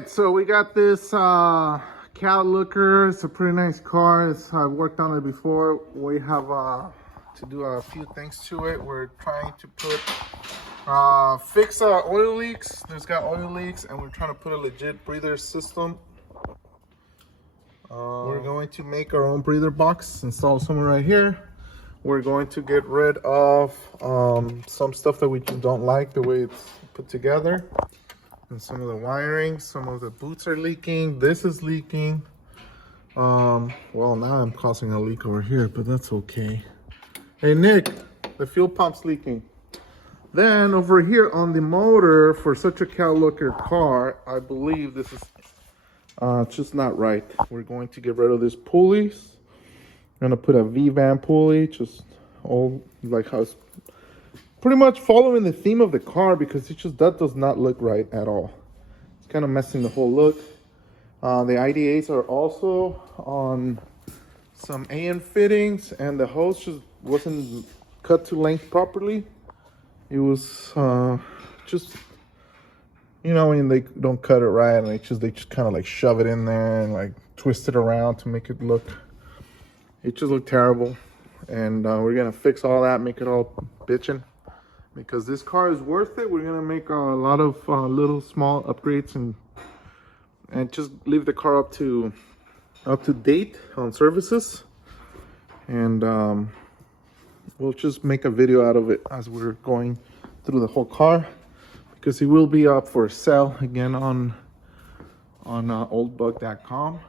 right, so we got this Cal Looker. It's a pretty nice car. I've worked on it before. We have to do a few things to it. We're trying to put fix oil leaks. There's got oil leaks, and we're trying to put a legit breather system. We're going to make our own breather box, install somewhere right here. We're going to get rid of some stuff that we just don't like the way it's put together. And some of the wiring, some of the boots are leaking. This is leaking. Well, now I'm causing a leak over here, but that's okay. Hey, Nick, the fuel pump's leaking. Then over here on the motor for such a Cal Looker car, I believe this is just not right. We're going to get rid of these pulleys. I'm gonna put a V-Van pulley, just all like how it's pretty much following the theme of the car, because that does not look right at all. It's kind of messing the whole look. The IDAs are also on some AN fittings, and the hose just wasn't cut to length properly. It was just, you know, when they don't cut it right, and they just kind of like shove it in there and like twist it around to make it look. It just looked terrible, and we're gonna fix all that, make it all bitchin'. Because this car is worth it. We're gonna make a lot of little small upgrades and just leave the car up to date on services, and we'll just make a video out of it as we're going through the whole car, because it will be up for sale again on oldbug.com.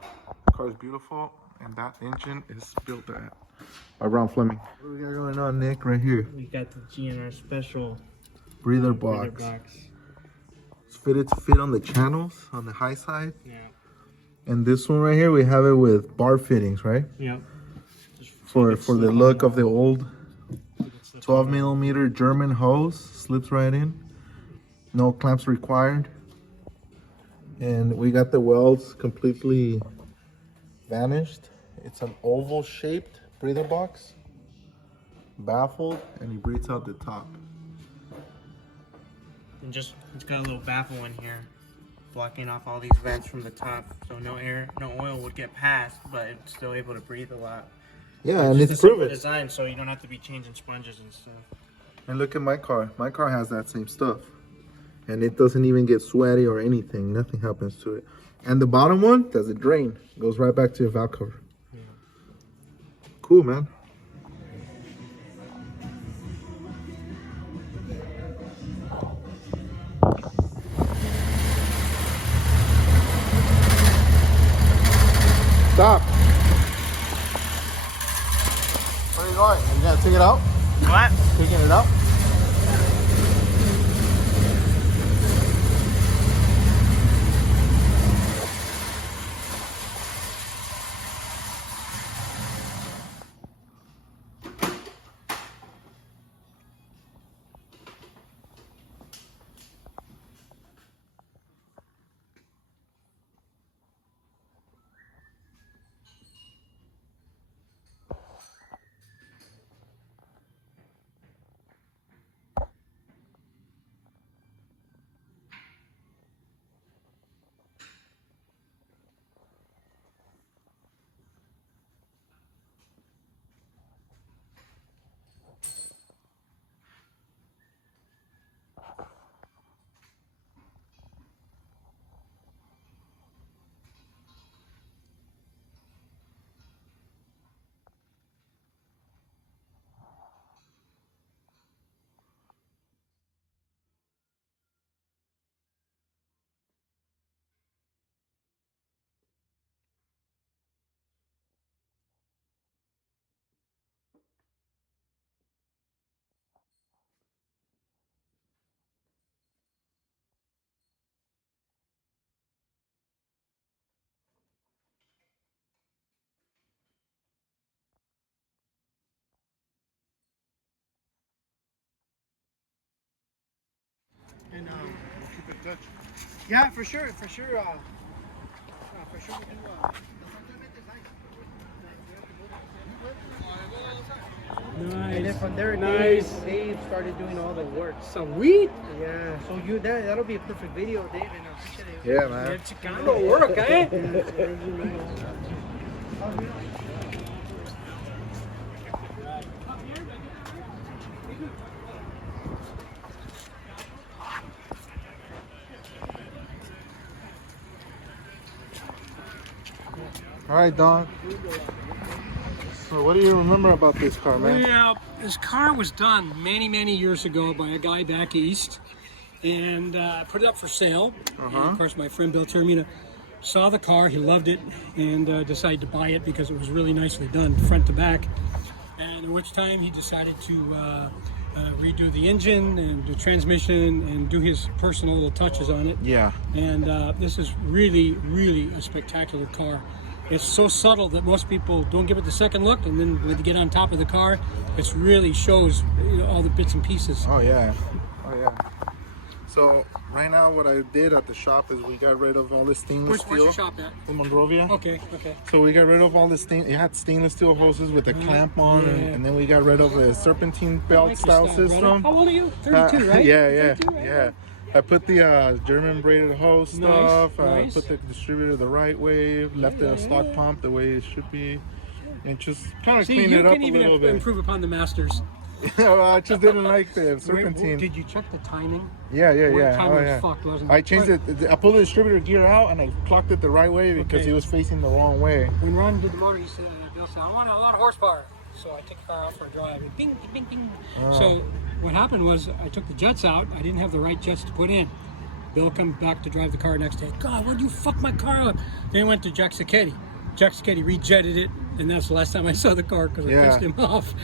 The car is beautiful, and that engine is built at Ron Fleming. What do we got going on, Nick, right here? We got the GNR special breather box. It's fitted to fit on the channels on the high side. Yeah. And this one right here, we have it with bar fittings, right? Yep. For the look of the old 12mm German hose, slips right in. No clamps required. And we got the welds completely vanished. It's an oval shaped breather box, baffled, and he breathes out the top. And just, it's got a little baffle in here, blocking off all these vents from the top, so no air, no oil would get past, but it's still able to breathe a lot. Yeah, and it's proven. Design, so you don't have to be changing sponges and stuff. And look at my car. My car has that same stuff, and it doesn't even get sweaty or anything. Nothing happens to it. And the bottom one doesn't drain. It goes right back to your valve cover. Cool, man. Stop. Where are you going? You gotta take it out? What? Taking it out? And We'll keep in touch. yeah, for sure, for sure we do. And then from there, Nice. Dave started doing all the work. Sweet. Yeah, so that'll be a perfect video, Dave, and I appreciate it. Yeah, man. Chicano work, eh? All right, Don. So what do you remember about this car, man? Yeah, this car was done many, many years ago by a guy back east, and put it up for sale. And of course, my friend Bill Termina saw the car, he loved it, and decided to buy it because it was really nicely done, front to back. And at which time he decided to redo the engine and the transmission and do his personal little touches on it. Yeah. And this is really, really a spectacular car. It's so subtle that most people don't give it the second look, and then when they get on top of the car, it really shows, you know, all the bits and pieces. Oh yeah. Oh yeah. So right now, what I did at the shop is we got rid of all the stainless Where's steel. your shop at? In Monrovia. Okay, okay. So we got rid of all the it had stainless steel hoses with a clamp on, and then we got rid of the serpentine belt Like your style brother. system. How old are you? 32, right? Yeah, 32, right? yeah. I put the German braided hose stuff. Nice. Put the distributor the right way. Left the stock pump the way it should be, and just kind of See, clean you it up can a even little bit. improve upon the masters. Well, I just didn't like the Wait, serpentine. did you check the timing? Yeah. Timing Oh, was yeah. fucked, wasn't it? I changed it. I pulled the distributor gear out and I clocked it the right way because Okay. it was facing the wrong way. When Ron did the motor, he said, Bill said, I want a lot of horsepower. So I took the car out for a drive. And bing, bing, bing. So what happened was I took the jets out. I didn't have the right jets to put in. Bill come back to drive the car next day. God, why'd you fuck my car up? Then he went to Jack Sacchetti. Jack Sacchetti rejetted it, and that's the last time I saw the car because I pissed him off.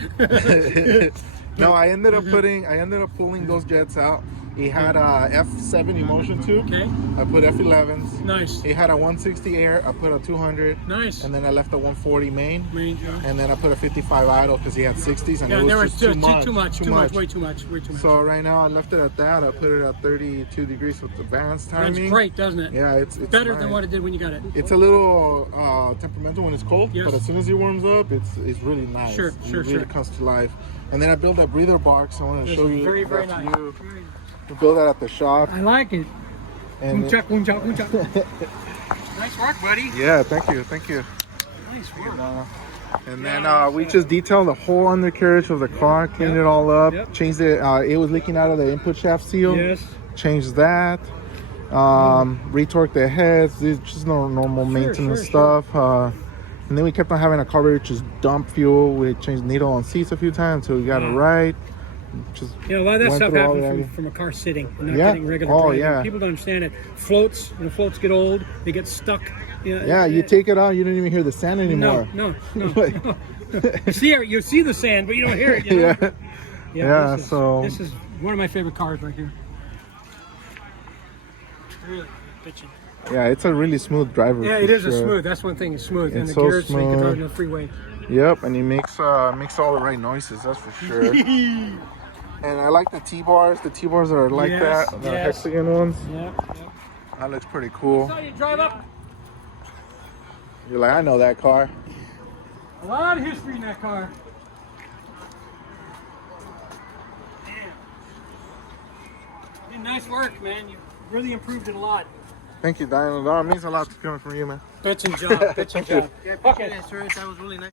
No, I ended up pulling those jets out. He had a F7 emulsion tube. Okay. I put F11s. Nice. He had a 160 air. I put a 200. Nice. And then I left a 140 main. Yeah. And then I put a 55 idle because he had 60s and Yeah, it there was was just too much, way too much. So right now I left it at that. I put it at 32 degrees with advanced timing. It's great, doesn't it? Yeah, it's better than nice. what it did when you got it. It's a little temperamental when it's cold, Yes. but as soon as it warms up, it's really nice. Sure, It sure, really sure. comes to life. And then I built that breather box. I want to show you. Very, very that to nice. you. We built that at the shop. I like it. And Nice work, buddy. yeah, thank you. Nice work. And then we just detailed the whole undercarriage of the car, cleaned it all up, Yep. changed it. It was leaking out of the input shaft seal. Yes. Changed that. Retorqued the heads. These just normal maintenance sure. stuff. And then we kept on having a carburetor just dump fuel. We changed needle on seats a few times until we got it right. Just You know, a lot of that went stuff through all happens that. from a car sitting and not Yeah. getting regular Oh, driving. yeah. People don't understand it. Floats, when the floats get old, they get stuck. Yeah, you take it out, you don't even hear the sand anymore. No. You see the sand, but you don't hear it. You know? Yeah, This is one of my favorite cars right here. Really bitchin'. Yeah, it's a really smooth driver. Yeah, for it is sure. a smooth. That's one thing. It's smooth. And It's the so gears make it smooth. drive on the freeway. Yep, and he makes all the right noises, that's for sure. And I like the T-bars. The T-bars are like Yes, that, the yes. hexagon ones. Yeah. That looks pretty cool. So you drive up. You're like, I know that car. A lot of history in that car. Damn. Nice work, man. You really improved it a lot. Thank you, Dyno Don. It means a lot coming from you, man. Bitchin' job. Okay. Sir, that was really nice.